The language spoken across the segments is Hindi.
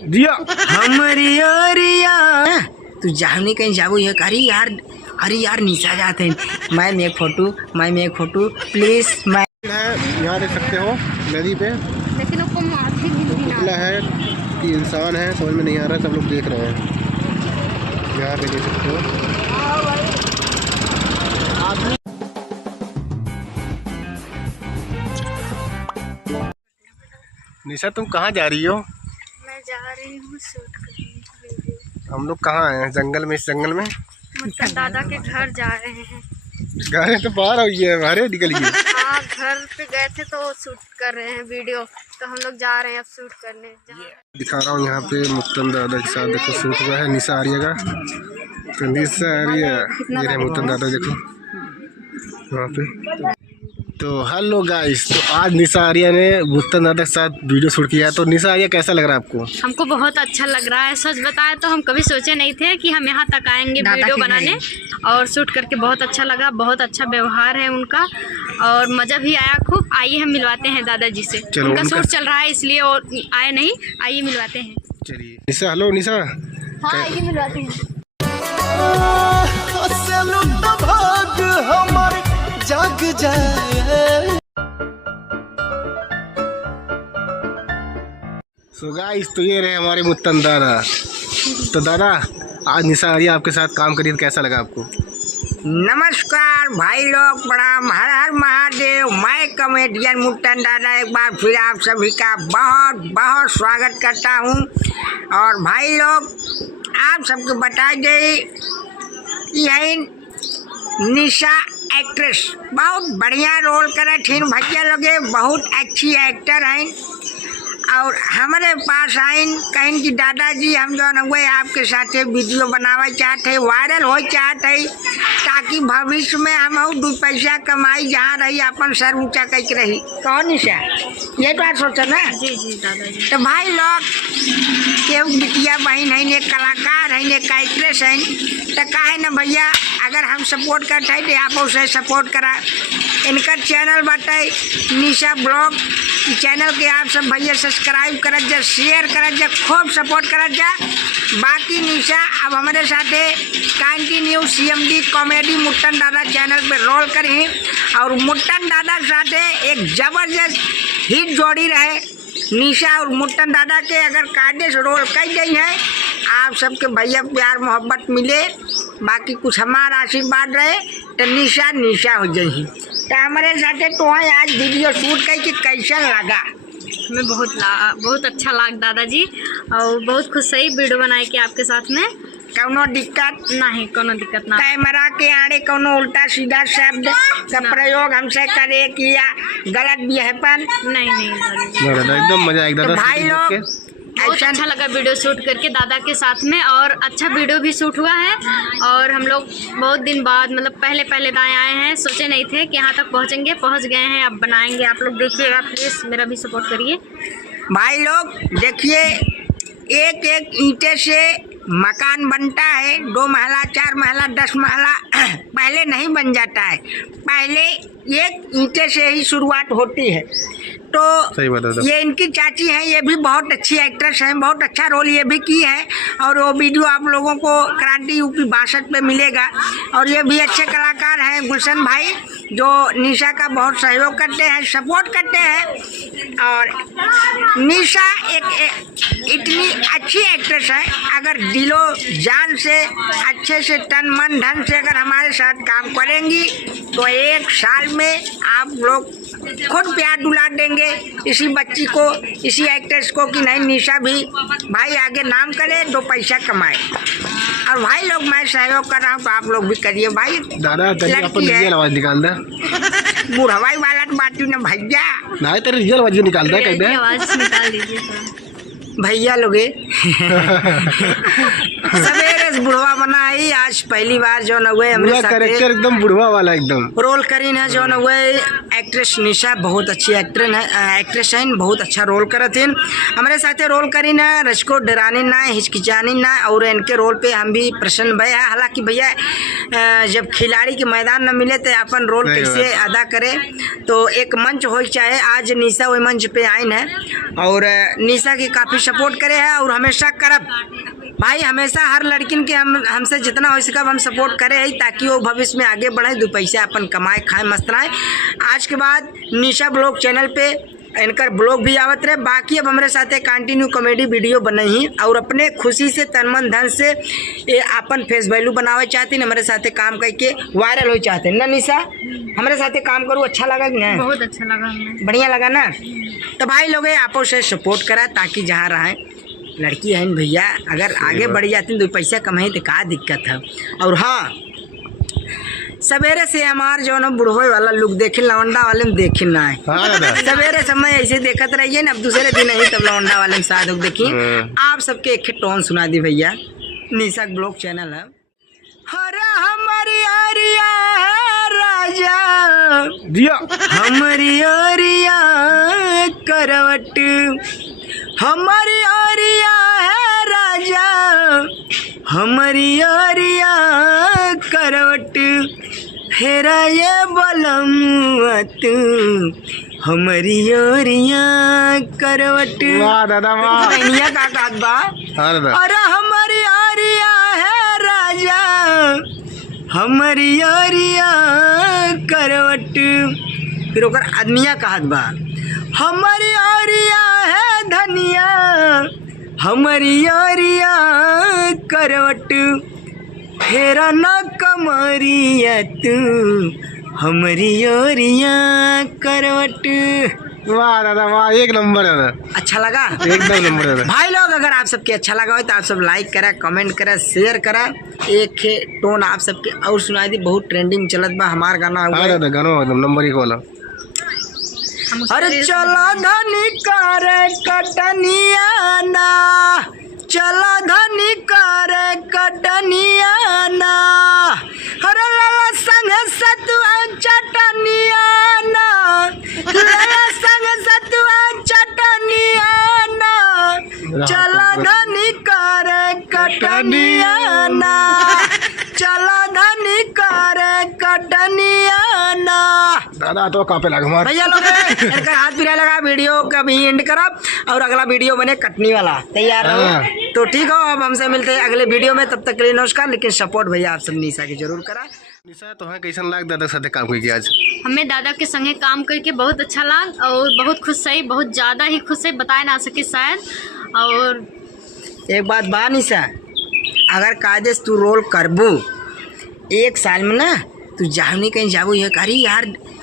दिया हमारी ओरिया तू जाने कहीं जाबो ये अरे यार निशा जाते हैं। मैं एक फोटो प्लीज। मैं यहाँ देख सकते हो नदी पे, लेकिन उसको माथे पुतला है कि इंसान है समझ में नहीं आ रहा, सब लोग देख रहे हैं। यहाँ पे देख सकते हो निशा, तुम कहाँ जा रही हो? मैं जा रही हूँ शूट करने। हम लोग कहाँ आए हैं? जंगल में। इस जंगल में मतलब दादा के घर जा रहे हैं। घर तो बाहर हुई है, बाहर निकलिए। हाँ, घर पे गए थे तो शूट कर रहे हैं वीडियो, तो हम लोग जा रहे हैं अब शूट करने। दिखा रहा हूँ यहाँ पे मुत्तन दादा के साथ देखो शूट हुआ है निशा आर्या का। तो निशा आर्या ये रहे मुत्तन दादा, देखो वहाँ पे। तो हेलो गाइस, तो आज निशा आर्या ने मुत्तन दादा के साथ वीडियो शूट किया है। तो निशा आर्या कैसा लग रहा है आपको? हमको बहुत अच्छा लग रहा है। सच बताए तो हम कभी सोचे नहीं थे कि हम यहाँ तक आएंगे वीडियो बनाने, और शूट करके बहुत अच्छा लगा। बहुत अच्छा व्यवहार है उनका और मज़ा भी आया खूब। आइए हम मिलवाते हैं दादाजी से। उनका शूट चल रहा है इसलिए और आए नहीं, आइए मिलवाते हैं। चलिए निशा, हेलो निशा। हाँ, आइए मिलवाते हैं। जग जाए। सो गाइस, तो ये रहे हमारे मुत्तन दादा। तो दादा, आज निशा आर्या आपके साथ काम करी तो कैसा लगा आपको? नमस्कार भाई लोग, प्रणाम, हर हर महादेव। मैं कॉमेडियन मुत्तन दादा एक बार फिर आप सभी का बहुत बहुत स्वागत करता हूं। और भाई लोग, आप सबको बता दें, यही निशा एक्ट्रेस बहुत बढ़िया रोल करे थी। भैया लोगे बहुत अच्छी एक्टर हैं और हमारे पास आइन कहीं कि दादाजी हम जो हुए आपके साथ वीडियो बनावा चाहते, वायरल हो चाहते, ताकि भविष्य में हम दो पैसा कमाई, जहाँ रही अपन सर ऊंचा करके रही। कौन निशा, ये बात सोचा ना? जी जी दादाजी। तो भाई लोग, केहू बिटिया बहन है, एक कलाकार है, एक एक्ट्रेस है, तो काहे न भैया अगर हम सपोर्ट करते हैं तो आप उसे सपोर्ट करा। इनका चैनल बताए निशा ब्लॉग, चैनल के आप सब भैया सब्सक्राइब करत जा, शेयर करत जा, खूब सपोर्ट करत जा। बाकी निशा अब हमारे साथ कंटिन्यू CMD कॉमेडी मुत्तन दादा चैनल पे रोल करी और मुत्तन दादा के साथ एक जबरदस्त हिट जोड़ी रहे। निशा और मुत्तन दादा के अगर कायदे से रोल कर गई है, आप सबके भैया प्यार मोहब्बत मिले, बाकी कुछ हमारा आशीर्वाद रहे तो निशा हो जाए। तो हमारे साथ तो आज वीडियो शूट करके कैसा लगा? हमें बहुत अच्छा लगा दादाजी, और बहुत खुश है वीडियो बनाए के आपके साथ में। कोनो दिक्कत नहीं, कोनो दिक्कत ना। कैमरा के आड़े कोनो उल्टा सीधा शब्द का प्रयोग हमसे करे किया गलत भी है पर नहीं एकदम मजा आएगा। तो भाई लोग, बहुत अच्छा लगा वीडियो शूट करके दादा के साथ में, और अच्छा वीडियो भी शूट हुआ है। और हम लोग बहुत दिन बाद, मतलब पहले आए हैं, सोचे नहीं थे कि यहाँ तक पहुँचेंगे, पहुँच गए हैं। अब बनाएंगे, आप लोग देखिएगा, प्लीज़ मेरा भी सपोर्ट करिए। भाई लोग देखिए, एक एक ईंटे से मकान बनता है, 2 महला 4 महला 10 महला पहले नहीं बन जाता है, पहले एक ईंटे से ही शुरुआत होती है। तो ये इनकी चाची हैं, ये भी बहुत अच्छी एक्ट्रेस हैं, बहुत अच्छा रोल ये भी की है, और वो वीडियो आप लोगों को क्रांति UP 62 पे मिलेगा। और ये भी अच्छे कलाकार हैं गुलशन भाई, जो निशा का बहुत सहयोग करते हैं, सपोर्ट करते हैं। और निशा एक इतनी अच्छी एक्ट्रेस है, अगर दिलो जान से अच्छे से तन मन धन से अगर हमारे साथ काम करेंगी तो 1 साल में आप लोग खुद प्यार दुलार देंगे इसी बच्ची को, इसी एक्ट्रेस को, कि नहीं निशा भी भाई आगे नाम करे, 2 पैसा कमाए। और भाई लोग, मैं सहयोग कर रहा हूँ तो आप लोग भी करिए भाई। दादा रियल आवाज निकाल दे, बुढ़वाई वाला तो बात ना भैया, नहीं तेरे रियल आवाज निकाल दे, आवाज निकाल दीजिए भैया लोगे। सवेरे बुढ़वा बना है। आज पहली बार जो न हुए हमरे साथे कैरेक्टर एकदम बुढ़वा वाला एकदम रोल करीन है। जो न हुए एक्ट्रेस निशा बहुत अच्छी एक्ट्रेस है, बहुत अच्छा रोल करत है। हमारे साथे रोल करीन है, रचको डरानी ना हिचकिचानी ना, और इनके रोल पे हम भी प्रसन्न भय है। हालांकि भैया जब खिलाड़ी के मैदान न मिले तो अपन रोल कैसे अदा करे, तो एक मंच हो चाहे। आज निशा वही मंच पे आइन है और निशा की काफ़ी सपोर्ट करे है और हमेशा करब भाई। हमेशा हर लड़किन के हमसे जितना हो सके हम सपोर्ट करे है, ताकि वो भविष्य में आगे बढ़े, 2 पैसा अपन कमाए खाए मस्त रहे। आज के बाद निशा ब्लॉग चैनल पे इनकर ब्लॉग भी आवत रहे। बाकी अब हमारे साथ कंटिन्यू कॉमेडी वीडियो बनही और अपने खुशी से तन मन धन से ये अपन फेस वैल्यू बनावे चाहते हैं। हमारे साथ काम करके वायरल हो चाहते हैं ना निशा? हमारे साथ काम करूँ अच्छा लगा कि नहीं? बहुत अच्छा लगा हमें, बढ़िया लगा ना? तो भाई लोग आपो से सपोर्ट करा ताकि जहाँ रहें। लड़की है भैया, अगर आगे बढ़ जाती 2 पैसा कमाई तो क्या दिक्कत है। और हाँ, सवेरे से हमार जो ना बुढ़वे वाला लुक देखे लवंडा वाले में देखे ना है। सवेरे समय ऐसे देखते रहिए ना, अब दूसरे दिन नहीं तब लवंडा वाले में साथ देखी। आप सबके एक टोन सुना दी भैया, निशा ब्लॉग चैनल है। हरा हमारी आरिया है राजा दिया, हमारी आरिया करवट, हमारी आरिया है राजा, हमारी आरिया करवट, फेरा ये बलम तू, हमारी ओरिया करवट। वाह दादा वाह। बहनिया का काट बा। हाँ दादा। अरे हमारी आरिया है राजा, हमारी ओरिया करवट। फिर ओकर आदमिया कहत बा, हमारी ओरिया है धनिया, हमारी ओरिया करवट, फेरा न कमरिया तू, हमारी ओरिया करवट। वाह दादा वाह, एक नंबर दादा। अच्छा लगा? एकदम नंबर दादा। भाई लोग अगर आप सबके अच्छा लगा हो तो आप सब लाइक करा, कमेंट करा, शेयर करा। एक टोन आप सबके और सुनाई दी, बहुत ट्रेंडिंग चलत बा हमार गाना। हाँ दादा, गाना एकदम नंबर 1 वाला। अरे चला धनी करे कटनिया ना, चला धनी करे कटनिया ना, अरे लाला संग सतुआ चटनिया ना, लाला संग सतुआ चटनिया ना, चला धनी करे कटनिया ना, चला धनी करे कटनिया ना। दादा तो कापे लगा मार भैया लोग इनका हाथ पिरा लगा। वीडियो का भी एंड करब और अगला वीडियो बने कटनी वाला, तैयार रहो। तो ठीक हो, अब हमसे मिलते हैं अगले वीडियो में, तब तक के लिए नमस्कार। लेकिन सपोर्ट भैया आप सब निशा की जरूर करा। निशा तो है कैसन लाग दादा साथे काम करके आज? हमें दादा के संगे काम करके बहुत अच्छा लगा और बहुत खुश है, बहुत ज़्यादा ही खुश है, बताए ना सके शायद। और एक बात बा निशा, अगर कायदेस तू रोल करबू 1 साल में ना, तू जाओ नहीं कहीं जाबू, ये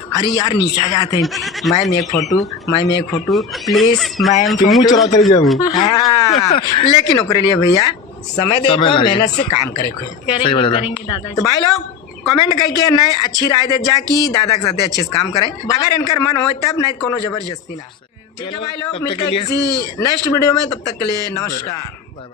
अरे यार निशा जाते हैं, मैम एक फोटो प्लीज मैम, तुम मुँह चलाते रह जाओ। हाँ, लेकिन ओकरे लिए भैया समय दे, मेहनत से काम करे खोए। करेंगे दादा। तो भाई लोग कमेंट करके नए अच्छी राय दे जा कि दादा के साथ अच्छे से काम करें, अगर इनकर मन हो तब, नहीं कोनो जबरदस्ती ना। ठीक है भाई लोग, मिलते हैं किसी नेक्स्ट वीडियो में, तब तक के लिए नमस्कार।